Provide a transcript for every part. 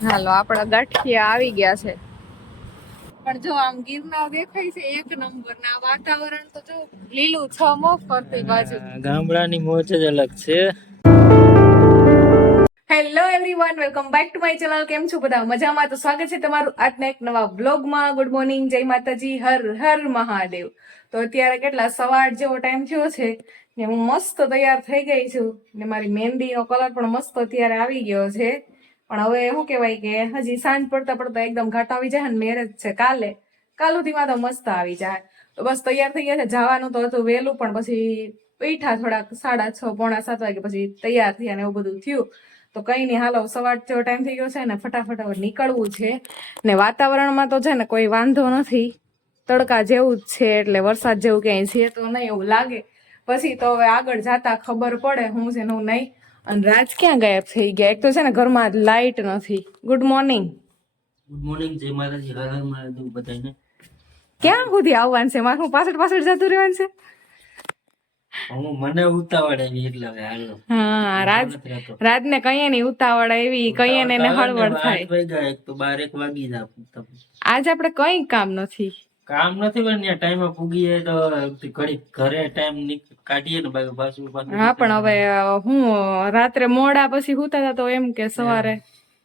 હાલો આપણા ગાંઠિયા આવી ગયા છે. પણ જો આમ ગિરનાર દેખાય છે એક નંબર ના વાતાવરણ તો જો લીલું છમ ફરતી બાજુ. ગામડાની મોજ જ અલગ છે. Hello everyone welcome back to my channel કેમ છો બધા? મજામાં તો સ્વાગત છે તમારું આજના એક નવા બ્લોગમાં ગુડ મોર્નિંગ જય માતાજી હર હર મહાદેવ. તો અત્યારે કેટલા સવાર જેવો ટાઈમ થયો છે ને હું મસ્ત તૈયાર થઈ ગઈ છું ને મારી મહેંદીનો કલર પણ મસ્ત અત્યારે આવી ગયો છે. પણ હવે શું કહેવાય કે હજી સાંજ પડતા પડતા એકદમ ઘાટ આવી જાય ને મેરેજ છે કાલે. કાલ સુધીમાં તો મસ્ત આવી જાય. તો બસ તૈયાર થઈ ગયા છે. જવાનું તો હતું વહેલું, પણ પછી બેઠા થોડાક સાડા છ, પોણા સાત વાગે પછી તૈયાર થયા ને એવું બધું થયું. તો કઈ નહીં, હાલો, સવાર જેવો ટાઈમ થઈ ગયો છે ને ફટાફટ હવે નીકળવું છે. ને વાતાવરણમાં તો છે ને કોઈ વાંધો નથી. તડકા જેવું જ છે એટલે વરસાદ જેવું ક્યાંય છે તો નહીં એવું લાગે. પછી તો હવે આગળ જાતા ખબર પડે હું છે હું નહીં. અને રાજ ક્યાં ગાયબ થઈ ગયા? એક તો છે ને ઘરમાં લાઇટ નથી. ગુડ મોર્નિંગ ગુડ મોર્નિંગ જય માતાજી. હર હર મહાદેવ બધાને. ક્યાં સુધી આવવાનું છે? મારું પાછળ પાછળ જતું રહેવાનું છે? હું મને ઉતાવળ આવી એટલે હવે હાલો. હા રાજ રાજને કહીએ નહીં ઉતાવળ એવી કહીએ ને હળવળ થાય? એક તો બાર એક વાગી જા આજે આપણે કઈ કામ નથી. કામ નથી પણ ત્યાં ટાઈમે પૂગી જાય તો ઘડી ઘરે ટાઈમ કાઢીએ ને બાકી પાછું પાછું હા પણ હવે હું રાત્રે મોડા પછી હુતા હતા તો એમ કે સવારે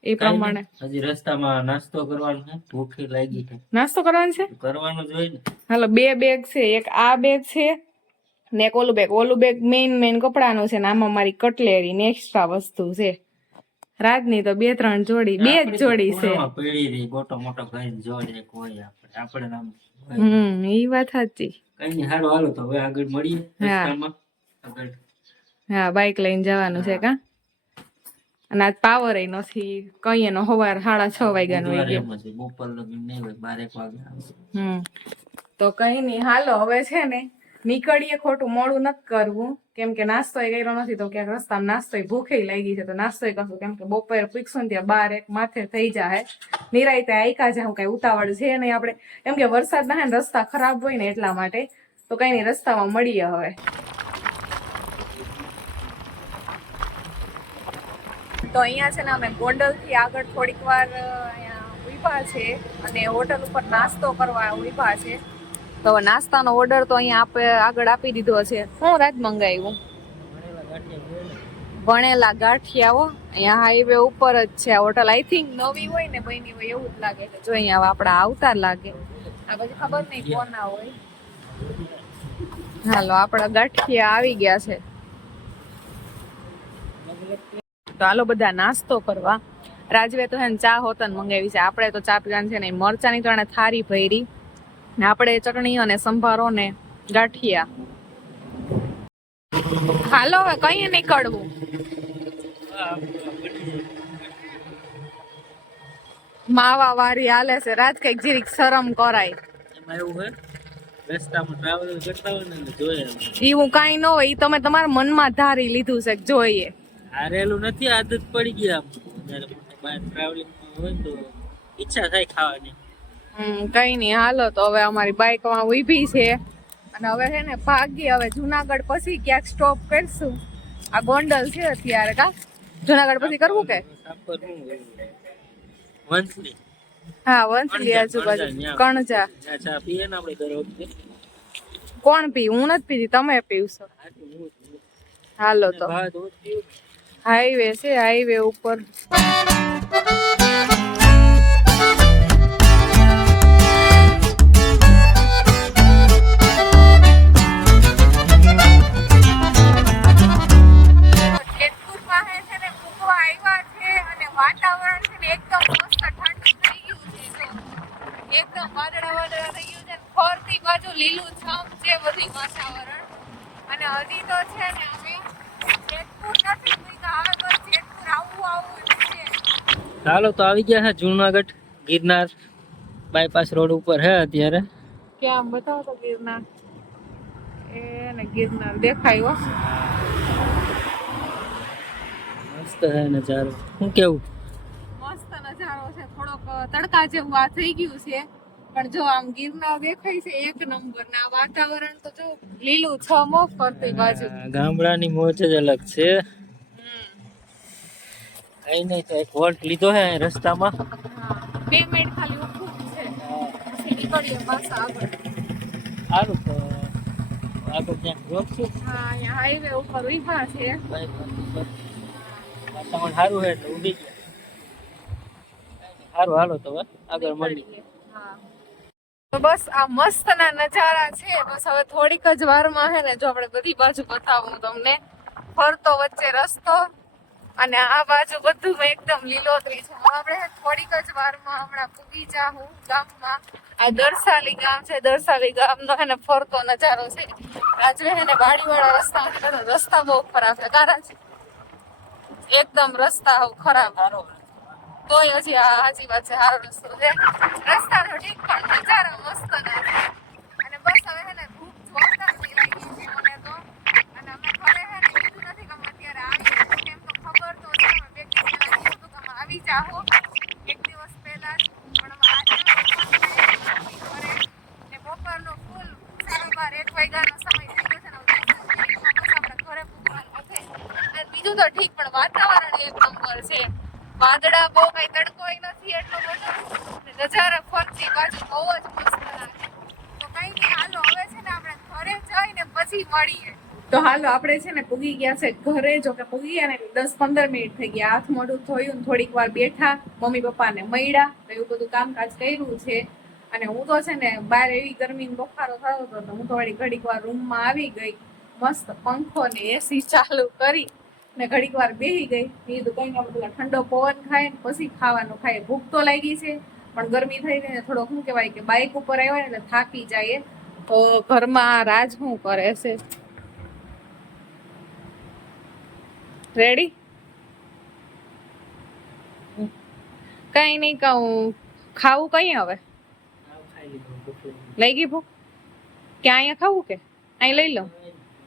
એ પ્રમાણે. હજી રસ્તામાં નાસ્તો કરવાનો છે ભૂખી લાગી છે. નાસ્તો કરવાનો છે? કરવાનો જ હોય ને. હાલો બે બેગ છે એક આ બેગ છે ને એક ઓલું બેગ ઓલું બેગ મેઇન મેઇન કપડાનું છે ને આમાં મારી કટલેરી ને એક્સ્ટ્રા વસ્તુ છે. રાજની તો બે ત્રણ જોડી બે જ જોડી છે. મોટો મોટો જોડે એક હોય આપણે આપણે નામ હમ એ વાત સાચી. કઈ નહીં હારો હાલો તો હવે આગળ મળીએ હા. રસ્તામાં. આગળ. હા બાઇક લઈને જવાનું છે કા? અને આજ પાવર નથી કઈ એનો હવાર સાડા છ વાગ્યાનો હોય ગયો. એમ જ છે. બપોર લગી નહીં હોય બારેક વાગે હમ. તો કઈ નહીં હાલો હવે છે ને નીકળીએ ખોટું, મોડું નથી કરવું. કેમ કે નાસ્તો કર્યો નથી તો ક્યાંક રસ્તામાં નાસ્તો ભૂખે લાગી છે તો નાસ્તો કરશું. કેમ કે બપોરે પીકશું ત્યાં બાર એક માથે થઈ જાય નિરાય ત્યાં આયકા જાઉં કઈ ઉતાવળ છે નહીં આપણે. કેમ કે વરસાદ ના રસ્તા ખરાબ હોય ને એટલા માટે. તો કઈ નહીં, રસ્તામાં મળીએ હવે. તો અહીંયા છે ને અમે ગોંડલથી આગળ થોડીક વાર અહીંયા ઊભા છે અને હોટલ ઉપર નાસ્તો કરવા ઊભા છે. તો હવે નાસ્તાનો ઓર્ડર તો અહીંયા આપે આગળ આપી દીધો છે. હું રાત મંગાવ્યું. ભણેલા ગાંઠિયાઓ અહીંયા હાઈવે ઉપર જ છે આ હોટલ આઈ થિંક નવી હોય ને બની હોય એવું જ લાગે છે. જો અહીંયા આપણા આવતા લાગે. આ પછી ખબર નહીં કોના હોય. હાલો આપણા ગાંઠિયા આવી ગયા છે. તો હાલો બધા નાસ્તો કરવા. રાજવે તો હે ચા હોતન મંગાવી છે. આપણે તો ચા પીવાની છે ને મરચાની તો થારી ભરી. ને આપણે ચટણી અને સંભારો ને ગાંઠિયા. હાલો હવે કઈ નીકળવું? માવા વારી હાલે છે. રાજ કંઈક જીરીક શરમ કરાય. એવું ટ્રાવેલિંગ કાંઈ ન હોય તમે તમારા મનમાં ધારી લીધું છે જોઈએ. હારેલું નથી આદત પડી ગઈ આમ. જ્યારે હોય તો ઈચ્છા થાય ખાવાની. કઈ નહીં હાલો તો હવે અમારી બાઇકમાં ઊભી છે. અને હવે છે ને ભાગી હવે જુનાગઢ પછી ક્યાંક સ્ટોપ કરશું. આ ગોંડલ છે અત્યારે કા? જુનાગઢ પછી કરવું કે? હા વંથલી આજુબાજુ કણજા, કોણ પી? હું નથી પીધી તમે પીવશો. હાલો તો. હાઈવે છે હાઈવે ઉપર. વાતાવરણ છે ને એકદમ મસ્ત ઠંડુ થઈ ગયું છે જો. એકદમ વાદળા વાદળા થઈ ગયું છે ને ફરતી બાજુ લીલું છમ છે બધી વાતાવરણ. અને હજી તો છે ને અમે જેતપુર નથી મૂક્યા હવે બસ જેતપુર આવવું આવવું છે. ચાલો તો આવી ગયા છે જુનાગઢ ગિરનાર બાયપાસ રોડ ઉપર હે અત્યારે. ક્યાં બતાવો તો ગિરનાર. એ ને ગિરનાર દેખાય હો. મસ્ત હે નજારો. શું કેવું? નજારો છે થોડોક તડકા જેવું આ થઈ ગયું છે. પણ જો આમ ગિરનાર દેખાય છે એક નંબર ના વાતાવરણ તો જો લીલું છમ ફરતી બાજુ. ગામડાની મોજ જ અલગ છે. કઈ નહીં તો એક વોલ્ટ લીધો હે રસ્તામાં. બે મિનિટ ખાલી ઊભું છે. પછી નીકળીએ પાછા આગળ. સારું તો આગળ ક્યાંક રોકશું હા અહીંયા હાઈવે ઉપર ઊભા છે. વાતાવરણ સારું હે એટલે ઊભી ગયા. સારું હાલો તો આગળ મળીએ. તો બસ આ મસ્ત ના નજારા છે, બસ હવે થોડીક જ વારમાં છે ને જો આપણે બધી બાજુ બતાવું તમને. ફરતો વચ્ચે રસ્તો અને આ બાજુ બધું એકદમ લીલોતરી છે. આપણે થોડીક જ વારમાં હમણાં પૂગી જાહું ગામમાં. આ દરસાલી ગામ છે, દરસાલી ગામનો હે ને ફરતો નજારો છે. રાજવે ને વાડીવાળા રસ્તા રસ્તા બહુ ખરાબ છે. કારણ એકદમ રસ્તા ખરાબ ખરાબ તોય હજી સાચી વાત છે સારો રસ્તો છે. રસ્તા તો ઠીક, પણ નજારા મસ્ત ના અને બસ હવે છે ને ભૂખ જોરદાર થઈ લાગી છે મને તો. અને અમે ઘરે છે ને કીધું નથી કે અત્યારે આવી કેમ તો ખબર તો છે, અમે બે દિવસ પહેલા કીધું હતું કે અમે આવી જાહો એક દિવસ પહેલા જ. પણ અમે આજે ઘરે ને બપોરનો ફૂલ સાડા બાર, એક વાગ્યાનો સમય થઈ ગયો છે ને બીજું તો ઠીક, પણ વાતાવરણ એક નંબર છે. વાદળા બહુ કઈ તડકો નથી એટલો બધો. નજારા ફરતી બાજુ બહુ જ મસ્ત લાગે. તો કઈ નહીં, હાલો, હવે છે ને આપણે ઘરે જઈને પછી મળીએ. તો હાલો, આપણે છે ને પૂગી ગયા છે ઘરે. જો કે પૂગી ગયા ને દસ પંદર મિનિટ થઈ ગયા. હાથ મોઢું ધોયું ને થોડીક વાર બેઠા. મમ્મી પપ્પાને મળ્યા. તો એવું બધું કામકાજ કર્યું છે. અને હું તો છે ને બહાર એવી ગરમીનો બફારો થયો હતો તો હું તો વળી ઘડીક વાર રૂમમાં આવી ગઈ. મસ્ત પંખો ને એસી ચાલુ કરી. ને ઘડીક વાર બેહી ગઈ. કીધું, કઈ ના પેલા ઠંડો પવન ખાય ને પછી ખાવાનું ખાય. ભૂખ તો લાગી છે, પણ ગરમી થઈ ગઈ ને થોડોક શું કહેવાય કે બાઇક ઉપર આવ્યા એટલે થાકી જાય તો ઘરમાં રાજ શું કરે છે? રેડી કઈ નહીં કહું. ખાવું કઈ હવે? લઈ ગઈ ભૂખ? ક્યાં અહીંયા ખાવું કે? અહીં લઈ લો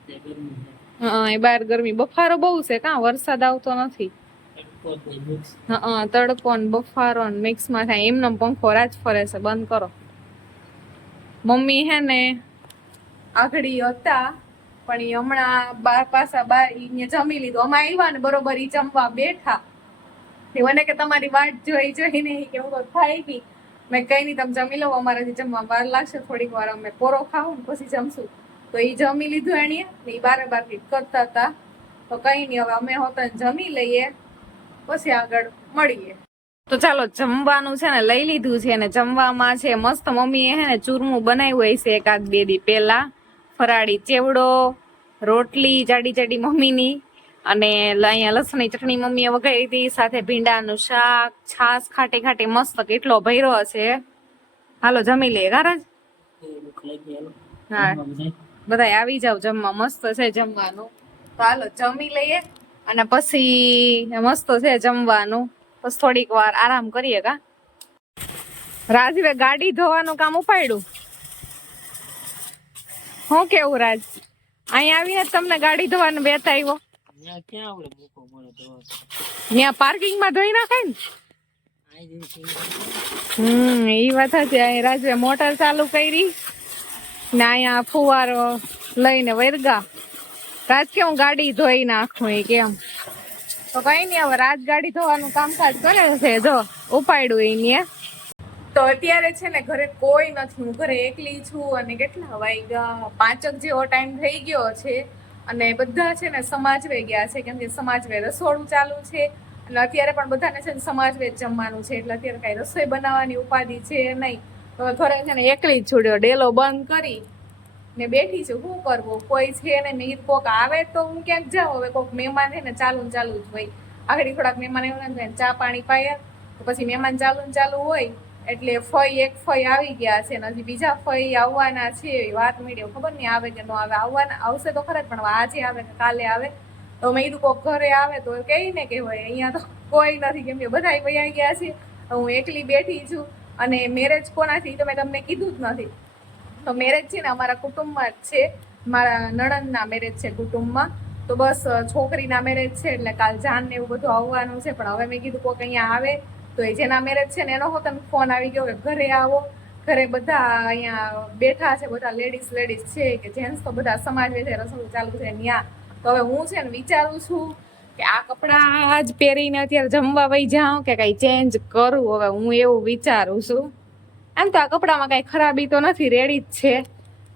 તે ગરમી છે. હા એ બહાર ગરમી. બફારો બહુ છે કાં? વરસાદ આવતો નથી. હા તડકો ને બફારો ને મિક્સમાં થાય. એમનો પંખો રાજ ફરે છે. બંધ કરો. મમ્મી હે ને આગળી હતા, પણ એ હમણાં બાર પાસા બાર ઈને જમી લીધું. અમે આવ્યા ને બરોબર ઈ જમવા બેઠા. મને કે તમારી વાટ જોઈ, જોઈને કે હું થાય ગઈ. મેં કઈ નહીં, તમે જમી લો. અમારાથી જમવા વાર લાગશે. થોડીક વાર અમે પોરો ખાવ પછી જમશું. તો એ જમી લીધું એણીએ ને એ બારે બાર કંઈક કરતા હતા. તો કઈ નહીં હવે અમે હોતા જમી લઈએ પછી આગળ મળીએ. તો ચાલો જમવાનું છે ને લઈ લીધું છે ને જમવામાં છે મસ્ત મમ્મીએ હે ને ચૂરમું બનાવ્યું હોય છે એકાદ બે દી પહેલા. ફરાળી ચેવડો રોટલી જાડી જાડી મમ્મીની અને અહીંયા લસણની ચટણી મમ્મીએ વઘારી હતી સાથે ભીંડાનું શાક છાશ ખાટી ખાટી મસ્ત કેટલો ભૈરો છે હાલો જમી લઈએ હાલો. હા. બધા આવી જાવ જમવા. મસ્ત છે જમવાનું. તો હાલો જમી લઈએ અને પછી મસ્ત છે જમવાનું. પછી થોડીક વાર આરામ કરીએ કા? રાજવે ગાડી ધોવાનું કામ ઉપાડ્યું? હું કેવું રાજ? અહીંયા આવીને તમને ગાડી ધોવાનું બેતા આવ્યો ત્યાં પાર્કિંગમાં ધોઈ નાખાય ને? હમ એ વાત હતી અહીં રાજવે મોટર ચાલુ કરી. ને અહીંયા ફુવારો લઈને વરગા. રાજ કે હું ગાડી ધોઈ નાખું એ કેમ. તો કઈ નહીં હવે રાજ ગાડી ધોવાનું કામકાજ કરે છે, જો ઉપાડ્યું એને તો અત્યારે છે ને ઘરે કોઈ નથી, હું ઘરે એકલી છું અને કેટલા વાગ્યા? પાંચક જેવો ટાઈમ થઈ ગયો છે અને બધા છે ને સમાજવે ગયા છે, કેમ કે સમાજવે રસોડું ચાલુ છે. અને અત્યારે પણ બધાને છે ને સમાજવે જમવાનું છે, એટલે અત્યારે કઈ રસોઈ બનાવવાની ઉપાધિ છે નહીં. તો ઘરે છે ને એકલી જ છોડ્યો. ડેલો બંધ કરી ને બેઠી છું. શું કરવું? કોઈ છે ને મેં કોક આવે તો હું ક્યાંક જાઉં. હવે કોક મહેમાન છે ને ચાલુ ચાલુ જ હોય. આગળ થોડાક મહેમાન એવું ને ચા પાણી પાયા. તો પછી મહેમાન ચાલુ ચાલુ હોય. એટલે ફઈ એક ફઈ આવી ગયા છે ને હજી બીજા ફઈ આવવાના છે. એવી વાત મીડિયો ખબર નહીં આવે કે ન આવે. આવવાના આવશે તો ખરા પણ આજે આવે કે કાલે આવે. તો મેં કીધું કોક ઘરે આવે તો કહી ને કે હોય અહીંયા તો કોઈ નથી. કેમ કે બધા વૈયા ગયા છે. હું એકલી બેઠી છું. અને મેરેજ કોનાથી? તો મેં તમને કીધું જ નથી. તો મેરેજ છે ને અમારા કુટુંબમાં જ છે. મારા નણંદના મેરેજ છે કુટુંબમાં. તો બસ છોકરીના મેરેજ છે એટલે કાલ જાન ને એવું બધું આવવાનું છે. પણ હવે મેં કીધું કોઈક અહીંયા આવે. તો એ જેના મેરેજ છે ને, એનો હો તમે ફોન આવી ગયો કે ઘરે આવો. ઘરે બધા અહીંયા બેઠા છે, બધા લેડીઝ લેડીઝ છે કે જેન્ટ્સ તો બધા સમાજ છે, રસોડું ચાલુ છે ત્યાં તો હવે હું છે ને વિચારું છું કે આ કપડાં જ પહેરીને અત્યારે જમવા વહી જાઉં કે કઈ ચેન્જ કરું? હવે હું એવું વિચારું છું. આમ તો આ કપડામાં કઈ ખરાબી તો નથી રેડી જ છે.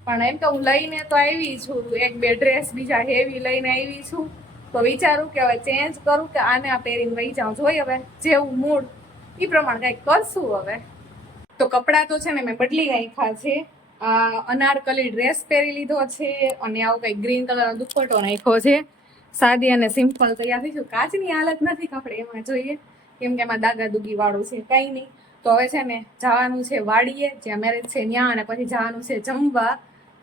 પણ એમ તો હું લઈને તો આવી છું. એક બે ડ્રેસ બીજા હેવી લઈને આવી છું. તો વિચારું કે હવે ચેન્જ કરું કે આને આ પહેરીને વહી જાઉં. જોઈ હવે, જેવું મૂડ એ પ્રમાણે કંઈક કરશું હવે. તો કપડાં તો છે ને મેં બદલી નાખ્યા છે. અનારકલી ડ્રેસ પહેરી લીધો છે અને આવો કંઈક ગ્રીન કલરનો દુપટ્ટો નાખ્યો છે. સાદી અને સિમ્પલ તૈયાર થઈશું કાચની હાલત નથી કપડે એમાં જોઈએ. કેમ કે એમાં દાગા દુગી વાળું છે, કંઈ નહીં. તો હવે છે ને જવાનું છે વાડીએ જ્યાં મેરેજ છે ત્યાં અને પછી જવાનું છે જમવા.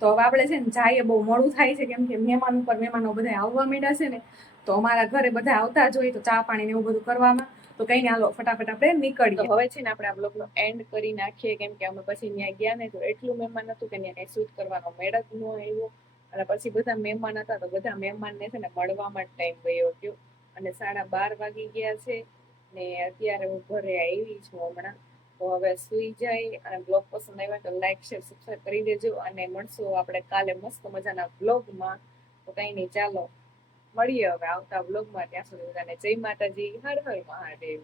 તો હવે આપણે છે ને જઈએ, બહુ મોડું થાય છે કેમ કે મહેમાન ઉપર મહેમાનો બધા આવવા માંડ્યા છે ને. તો અમારા ઘરે બધા આવતા જ હોય તો ચા પાણી ને એવું બધું કરવામાં. તો કઈ નહીં, હાલો, ફટાફટ આપણે નીકળીએ. હવે છે ને આપણે આ બ્લોગનો એન્ડ કરી નાખીએ કેમ કે અમે પછી ત્યાં ગયા ને તો એટલું મહેમાન હતું કે ત્યાં કઈ શૂટ કરવાનો મેળ જ ન આવ્યો. અને પછી બધા મહેમાન હતા તો બધા મહેમાનને છે ને મળવામાં જ ટાઈમ ગયો ગયો. અને સાડા બાર વાગી ગયા છે ને અત્યારે હું ઘરે આવી છું હમણાં. તો હવે સુઈ જાય અને બ્લોગ પસંદ આવ્યો તો લાઈક શેર સબસ્ક્રાઈબ કરી દેજો અને મળશું આપણે કાલે મસ્ત મજાના બ્લોગમાં તો કઈ નહીં, ચાલો. મળીએ હવે આવતા બ્લોગમાં ત્યાં સુધી બધાને જય માતાજી. હર હર મહાદેવ.